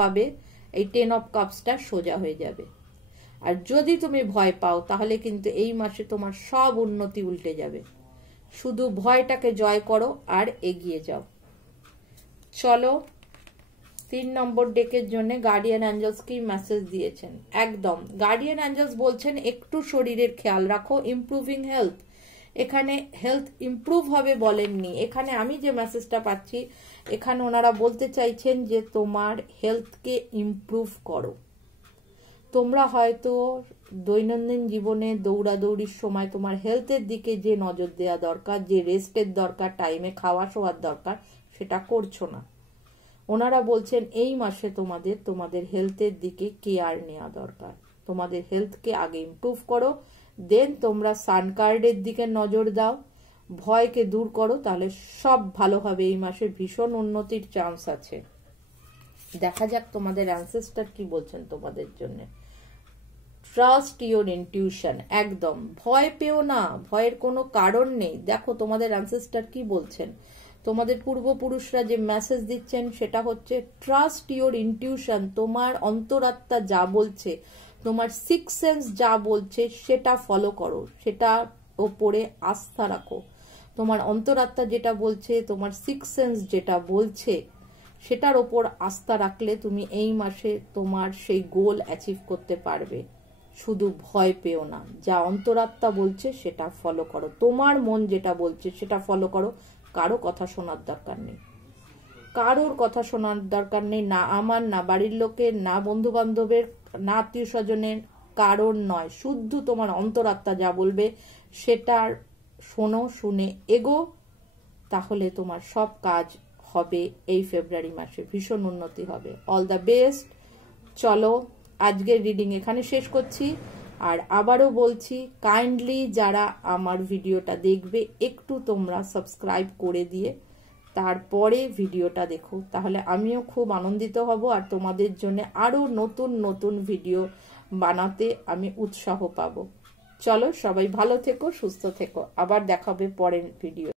পাবে, এই 10 অফ কাপসটা সোজা হয়ে যাবে। আর যদি তুমি ভয় পাও তাহলে কিন্তু এই মাসে তোমার সব উন্নতি উল্টে যাবে। শুধু ভয়টাকে জয় করো আর এগিয়ে যাও। চলো 3 নম্বর ডেকের জন্য গার্ডিয়ান অ্যাঞ্জেলস কি মেসেজ দিয়েছেন। একদম গার্ডিয়ান অ্যাঞ্জেলস বলছেন একটু শরীরের খেয়াল রাখো, ইমপ্রুভিং হেলথ। এখানে হেলথ ইমপ্রুভ হবে বলেননি, এখানে আমি যে মেসেজটা পাচ্ছি এখানে ওনারা বলতে চাইছেন যে তোমার হেলথকে ইমপ্রুভ করো। তোমরা হয়তো দৈনন্দিন জীবনে দৌড়াদৌড়ির সময় তোমার হেলথের দিকে যে নজর দেওয়া দরকার, যে রেস্টের দরকার, টাইমে খাওয়া শোয়ার দরকার, সেটা করছো না। ওনারা বলছেন এই মাসে তোমাদের হেলথের দিকে কেয়ার নেওয়া দরকার। তোমাদের হেলথকে আগে ইমপ্রুভ করো, দেন তোমরা সান কার্ডের দিকে নজর দাও, ভয়কে দূর করো, তাহলে সব ভালো হবে। এই মাসে ভীষণ উন্নতির চান্স আছে। দেখা যাক তোমাদের অ্যানসেস্টর কি বলছেন তোমাদের জন্য। Trust your intuition. একদম ভয় পেও না, ভয়ের কোনো কারণ নেই। দেখো তোমাদের অ্যানসেস্টর কি বলছেন, তোমাদের পূর্বপুরুষরা যে মেসেজ দিচ্ছেন সেটা হচ্ছে ট্রাস্ট ইউর ইনটিউশন। তোমার অন্তরাত্মা যা বলছে, তোমার সিক্স সেন্স যা বলছে সেটা ফলো করো, সেটা ওপরে আস্থা রাখো। তোমার অন্তরাত্মা যেটা বলছে, তোমার সিক্স সেন্স যেটা বলছে সেটার ওপর আস্থা রাখলে তুমি এই মাসে তোমার সেই গোল অ্যাচিভ করতে পারবে। শুধু ভয় পেও না, যা অন্তরাত্মা বলছে সেটা ফলো করো, তোমার মন যেটা বলছে সেটা ফলো করো। কারো কথা শোনার দরকার নেই, কারোর কথা শোনার দরকার নেই, না আমার, না বাড়ির লোকের, না বন্ধু বান্ধবের, না আত্মীয় স্বজনের, কারোর নয়। শুদ্ধ তোমার অন্তরাত্মা যা বলবে সেটার শোনো, শুনে এগো, তাহলে তোমার সব কাজ হবে। এই ফেব্রুয়ারি মাসে ভীষণ উন্নতি হবে। All the best. চলো আজকের রিডিং এখানে শেষ করছি। আর আবারও বলছি, কাইন্ডলি যারা আমার ভিডিওটা দেখবে একটু তোমরা সাবস্ক্রাইব করে দিয়ে তারপরে ভিডিওটা দেখো, তাহলে আমিও খুব আনন্দিত হব আর তোমাদের জন্য আরো নতুন নতুন ভিডিও বানাতে আমি উৎসাহ পাবো। চলো সবাই ভালো থেকো, সুস্থ থেকো, আবার দেখাবে পরের ভিডিও।